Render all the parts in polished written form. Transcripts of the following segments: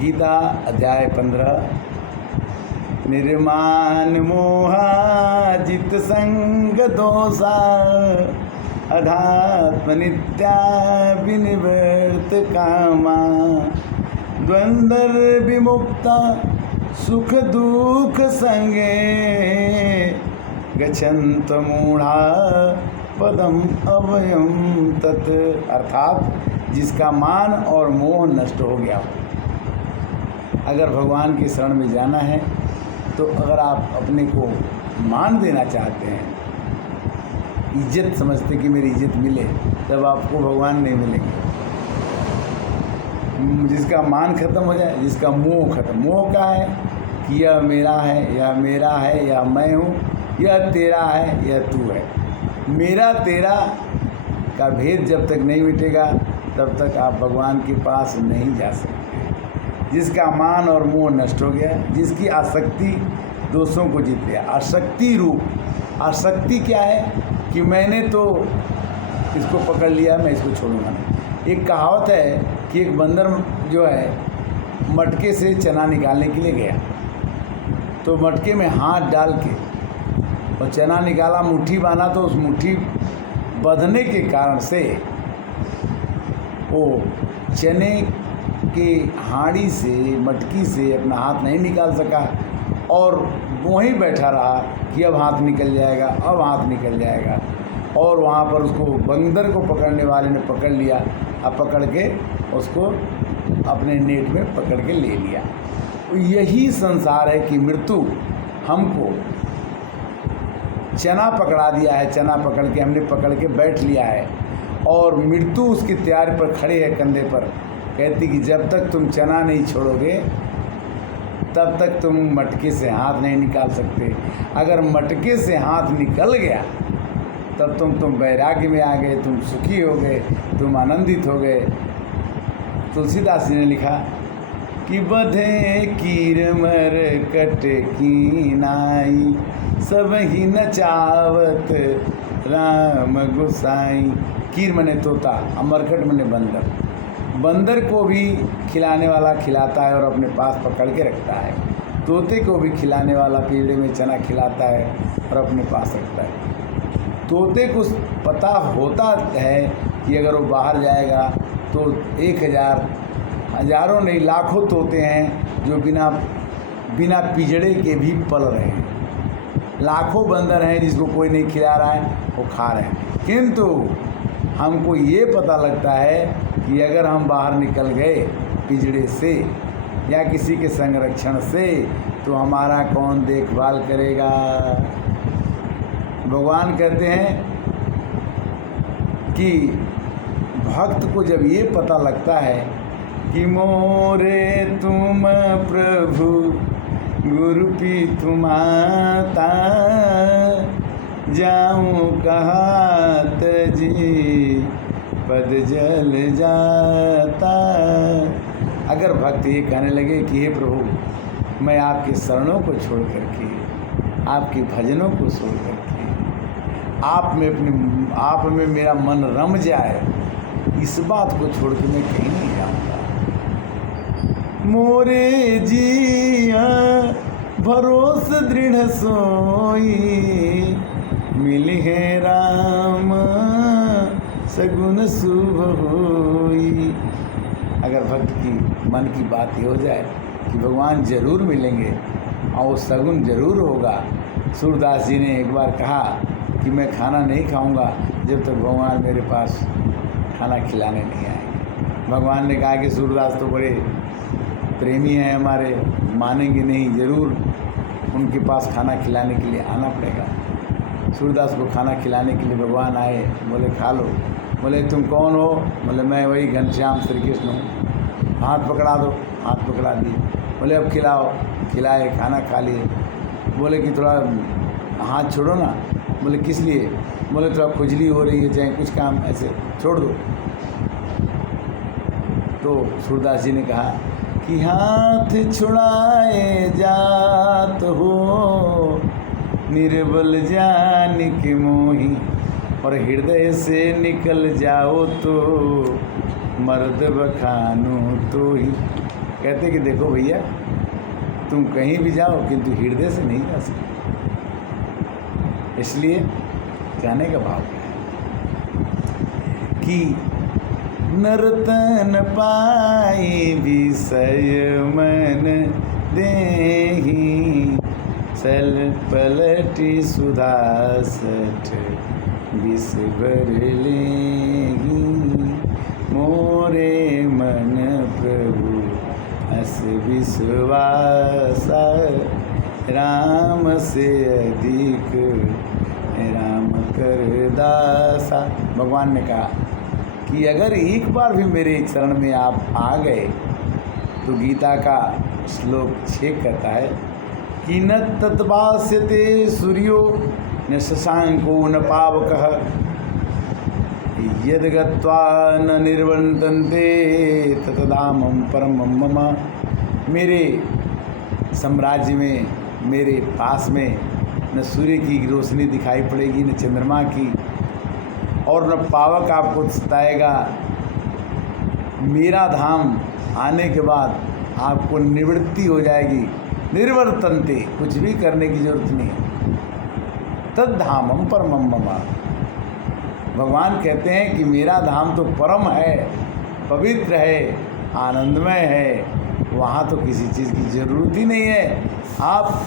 गीता अध्याय 15। निर्माण मोहा जित संग दोषा अधात्म नित्या विनिवृत्त कामा द्वंद्व विमुक्ता सुख दुख संगे गच्छन्त मूढ़ा पदम अभयम तत्। अर्थात जिसका मान और मोह नष्ट हो गया हो। अगर भगवान की शरण में जाना है तो अगर आप अपने को मान देना चाहते हैं, इज्जत समझते कि मेरी इज्जत मिले, तब आपको भगवान नहीं मिलेंगे। जिसका मान खत्म हो जाए, जिसका मोह खत्म। मोह क्या है कि यह मेरा है, यह मेरा है, यह मैं हूँ, यह तेरा है, यह तू है। मेरा तेरा का भेद जब तक नहीं मिटेगा तब तक आप भगवान के पास नहीं जा सकते। जिसका मान और मोह नष्ट हो गया, जिसकी आसक्ति दोषों को जीत लिया। आसक्ति रूप आसक्ति क्या है कि मैंने तो इसको पकड़ लिया, मैं इसको छोड़ूंगा नहीं। एक कहावत है कि एक बंदर जो है मटके से चना निकालने के लिए गया, तो मटके में हाथ डाल के और चना निकाला, मुट्ठी बांधा, तो उस मुट्ठी बंधने के कारण से वो चने के हांडी से, मटकी से अपना हाथ नहीं निकाल सका और वहीं बैठा रहा कि अब हाथ निकल जाएगा, अब हाथ निकल जाएगा। और वहाँ पर उसको बंदर को पकड़ने वाले ने पकड़ लिया, अब पकड़ के उसको अपने नेट में पकड़ के ले लिया। यही संसार है कि मृत्यु हमको चना पकड़ा दिया है, चना पकड़ के हमने पकड़ के बैठ लिया है और मृत्यु उसकी तैयारी पर खड़े है कंधे पर, कहती कि जब तक तुम चना नहीं छोड़ोगे तब तक तुम मटके से हाथ नहीं निकाल सकते। अगर मटके से हाथ निकल गया तब तुम वैराग्य में आ गए, तुम सुखी हो गए, तुम आनंदित हो गए। तुलसीदास जी ने लिखा कि बधे कीर मर कट की नाई सब ही नचावत राम गुसाई। कीर मने तोता, अमरकट मने बंदर। बंदर को भी खिलाने वाला खिलाता है और अपने पास पकड़ के रखता है। तोते को भी खिलाने वाला पिंजड़े में चना खिलाता है और अपने पास रखता है। तोते को पता होता है कि अगर वो बाहर जाएगा तो 1000 हजारों नहीं लाखों तोते हैं जो बिना पिंजड़े के भी पल रहे हैं। लाखों बंदर हैं जिसको कोई नहीं खिला रहा है, वो खा रहे हैं। किंतु हमको ये पता लगता है कि अगर हम बाहर निकल गए पिंजड़े से या किसी के संरक्षण से तो हमारा कौन देखभाल करेगा। भगवान कहते हैं कि भक्त को जब ये पता लगता है कि मोरे तुम प्रभु गुरु पी तुम्हाता जाऊं कहाँ तजी पद जल जाता। अगर भक्त ये कहने लगे कि हे प्रभु, मैं आपके शरणों को छोड़ करके, आपके भजनों को छोड़ करके, आप में मेरा मन रम जाए, इस बात को छोड़ के मैं कहीं नहीं जाऊँगा। मोरे जिया भरोस दृढ़ सोई मिली है राम सगुन शुभ होई। अगर भक्त की मन की बात ये हो जाए कि भगवान जरूर मिलेंगे और वो सगुन जरूर होगा। सूरदास जी ने एक बार कहा कि मैं खाना नहीं खाऊंगा जब तक भगवान मेरे पास खाना खिलाने नहीं आएंगे। भगवान ने कहा कि सूरदास तो बड़े प्रेमी हैं हमारे, मानेंगे नहीं, ज़रूर उनके पास खाना खिलाने के लिए आना पड़ेगा। सूरदास को खाना खिलाने के लिए भगवान आए, बोले खा लो। बोले तुम कौन हो? बोले मैं वही घनश्याम श्री कृष्ण हूँ। हाथ पकड़ा दो, हाथ पकड़ा दिए। बोले अब खिलाओ, खिलाए, खाना खा लिए। बोले कि थोड़ा हाथ छोड़ो ना। बोले किस लिए? बोले थोड़ा खुजली हो रही है, चाहे कुछ काम ऐसे छोड़ दो। तो सूरदास जी ने कहा कि हाथ छुड़ाए जात हो निर्बल जान के मोही, और हृदय से निकल जाओ तो मर्द बखानो तो ही। कहते कि देखो भैया, तुम कहीं भी जाओ किंतु हृदय से नहीं जा सकते। इसलिए कहने का भाव क्या है कि नर्तन पाई विषय मन देहि, सल पलटी सुधा सठ विष भर लेहि, मोरे मन प्रभु अस विश्वासा, राम से अधिक राम कर दासा। भगवान ने कहा कि अगर एक बार भी मेरे चरण में आप आ गए तो गीता का श्लोक 6 कहता है कि न तत्भास्यते सूर्यो न शशांको न पावकः, यद गत्वा न निर्वर्तन्ते ततधामं परमं मम। मेरे साम्राज्य में, मेरे पास में न सूर्य की रोशनी दिखाई पड़ेगी, न चंद्रमा की, और न पावक आपको सताएगा। मेरा धाम आने के बाद आपको निवृत्ति हो जाएगी, निर्वर्तन्ते, कुछ भी करने की जरूरत नहीं। तद्धामं परमं मम। भगवान कहते हैं कि मेरा धाम तो परम है, पवित्र है, आनंदमय है, वहाँ तो किसी चीज़ की जरूरत ही नहीं है। आप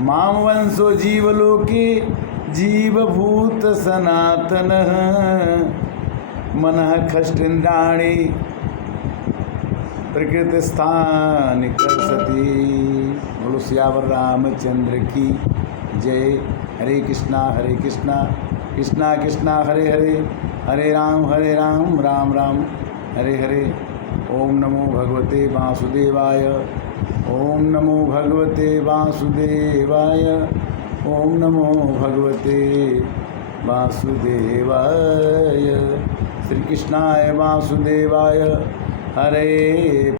माम वंशो जीवलोके जीवभूत सनातन, मनः खष्टिन्द्राणि प्रकृति स्थान कर्षति। बोलो सियावर रामचंद्र की जय। हरे कृष्णा कृष्णा कृष्णा हरे हरे, हरे राम राम राम हरे हरे। ओम नमो भगवते वासुदेवाय, ओम नमो भगवते वासुदेवाय, ओम नमो भगवते वासुदेवाय। श्री कृष्णाय वासुदेवाय हरे